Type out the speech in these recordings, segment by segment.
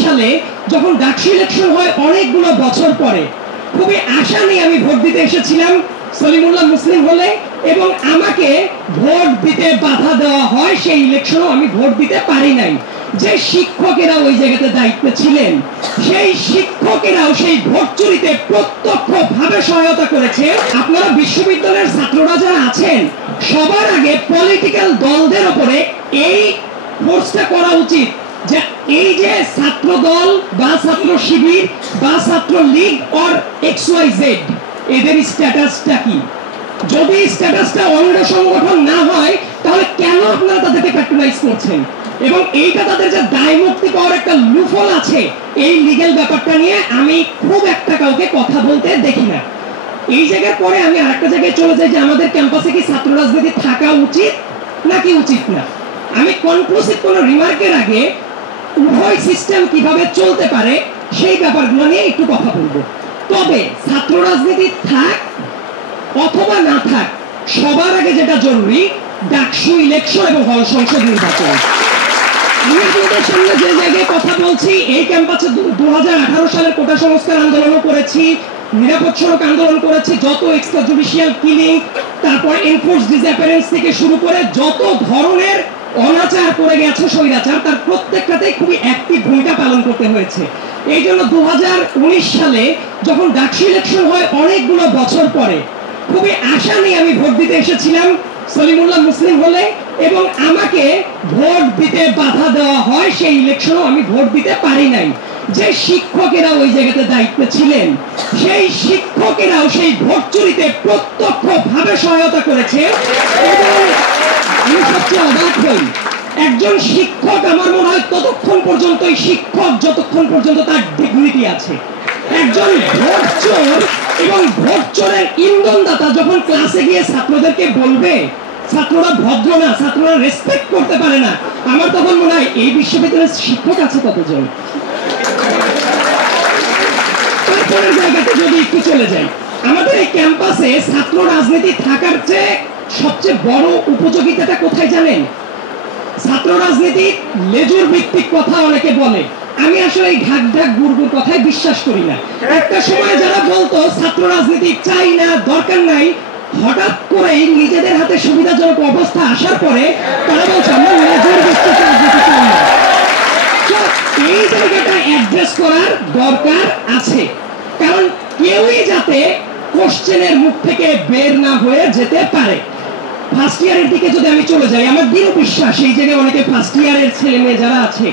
সালে যখন ডাকসু ইলেকশন হয় অনেকগুলো বছর পরে, খুবই আশা নিয়ে আমি ভোট দিতে এসেছিলাম সলিমুল্লাহ মুসলিম হলে, এবং আমাকে ভোট দিতে বাধা দেওয়া হয়। সেই ইলেকশনও আমি ভোট দিতে পারি নাই। যে শিক্ষকেরা ওই জায়গাতে দায়িত্বে ছিলেন, সেই শিক্ষকেরাও সেই ভোট চুরিতে প্রত্যক্ষভাবে সহায়তা করেছে। আপনারা বিশ্ববিদ্যালয়ের ছাত্ররা যারা আছেন, সবার আগে পলিটিক্যাল দলদের উপরে এই ফোর্সটা করা উচিত যে এই যে ছাত্র দল বা ছাত্র শিবির বা ছাত্র লীগ অর XYZ এদের স্ট্যাটাসটা কি। যদি স্ট্যাটাসটা অঙ্গ সংগঠন না হয়, তাহলে কেন আপনারা তাদেরকে প্যাট্রোনাইজ করছেন? এবং এইটা তাদের যে দায় মুক্তি পাওয়ার একটা লুফল আছে, এই লিগ্যাল ব্যাপারটা নিয়ে আমি খুব একটা কাউকে কথা বলতে দেখি না। এই জায়গার পরে আমি আরেকটা জায়গায় চলে যাই যে আমাদের ক্যাম্পাসে কি ছাত্র রাজনীতি থাকা উচিত নাকি উচিত না। আমি কনক্লুসিভ কোনো রিমার্কের আগে উভয় সিস্টেম কিভাবে চলতে পারে সেই ব্যাপারগুলো নিয়ে একটু কথা বলবো। তবে ছাত্র রাজনীতি থাক অথবা না থাক, সবার আগে যেটা জরুরি ডাকসু ইলেকশন এবং হল সংসদ নির্বাচন। আমি আপনাদের সামনে যে জায়গায় কথা বলছি, এই ক্যাম্পাসে 2018 সালের কোটা সংস্কার আন্দোলনও করেছি, নিরাপদ সড়ক আন্দোলন করেছি, যত এক্সট্রা জুডিশিয়াল কিলিং, তারপর এনফোর্স ডিসঅ্যাপিয়ারেন্স থেকে শুরু করে যত ধরনের অনাচার করে গেছে স্বৈরাচার, তার প্রত্যেকটাতেই খুবই অ্যাক্টিভ ভূমিকা পালন করতে হয়েছে। এই জন্য 2019 সালে যখন ডাকসু ইলেকশন হয় অনেকগুলো বছর পরে, খুবই আশা নিয়ে আমি ভোট দিতে এসেছিলাম সলিমুল্লাহ মুসলিম হলে, এবং আমাকে ভোট দিতে বাধা দেওয়া হয়। সেই ইলেকশনও আমি ভোট দিতে পারি নাই। যে শিক্ষকেরা ওই জায়গাতে দায়িত্বে ছিলেন, সেই শিক্ষকেরাও সেই ভোট চুরিতে প্রত্যক্ষভাবে সহায়তা করেছে। এবং আমি সবচেয়ে অবাক হই, একজন শিক্ষক আমার মনে হয় ততক্ষণ পর্যন্ত শিক্ষক যতক্ষণ পর্যন্ত তার ডিগনিটি আছে। একজন ভোট চোর এবং ভোট চোরের ইন্ধনদাতা যখন ক্লাসে গিয়ে ছাত্রদেরকে বলবে ছাত্ররা ভদ্র না, ছাত্ররা রেসপেক্ট করতে পারে না, আমার তখন মনে হয় এই বিশ্ববিদ্যালয়ের শিক্ষক আছে কতজন। তারপরের জায়গাতে যদি একটু চলে যাই, আমাদের এই ক্যাম্পাসে ছাত্র রাজনীতি থাকার চেয়ে সবচেয়ে বড় উপযোগিতাটা কোথায় জানেন? ছাত্র রাজনীতি লেজুর ভিত্তিক কথা অনেকে বলে, আমি আসলে এই ঢাক ঢাক গুড়গুড় কথায় বিশ্বাস করি না। একটা সময় যারা বলতো ছাত্র রাজনীতি চাই না, দরকার নাই, হঠাৎ করে নিজেদের হাতে সুবিধাজনক অবস্থা আসার পরে তারা বলছে আমরা লেজুর ভিত্তিক রাজনীতি চাই না। এই জায়গাটা অ্যাড্রেস করার দরকার আছে, কারণ কেউই যাতে কোশ্চেনের মুখ থেকে বের না হয়ে যেতে পারে। ফার্স্ট ইয়ারের দিকে যদি আমি চলে যাই, আমার দৃঢ় বিশ্বাস এই জায়গায় অনেকে ফার্স্ট ইয়ারের ছেলে মেয়ে যারা আছে,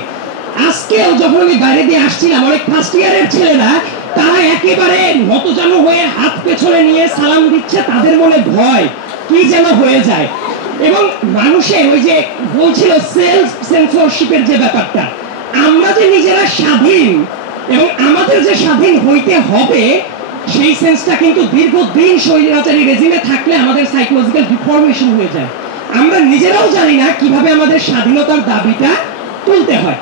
আজকেও যখন আমি বাইরে দিয়ে আসছিলাম, অনেক ফার্স্ট ইয়ারের ছেলেরা তারা একেবারে নতজানু হয়ে হাত পেছনে নিয়ে সালাম দিচ্ছে, তাদের মনে ভয় কি যেন হয়ে যায়। এবং মানুষের ওই যে বলছিল সেলফ সেন্সরশিপের যে ব্যাপারটা, আমরা যে নিজেরা স্বাধীন এবং আমাদের যে স্বাধীন হইতে হবে, সেই সেন্সটা কিন্তু দীর্ঘদিন স্বৈরাচারী রেজিমে থাকলে আমাদের সাইকোলজিক্যাল ডিফরমেশন হয়ে যায়। আমরা নিজেরাও জানি না কিভাবে আমাদের স্বাধীনতার দাবিটা তুলতে হয়।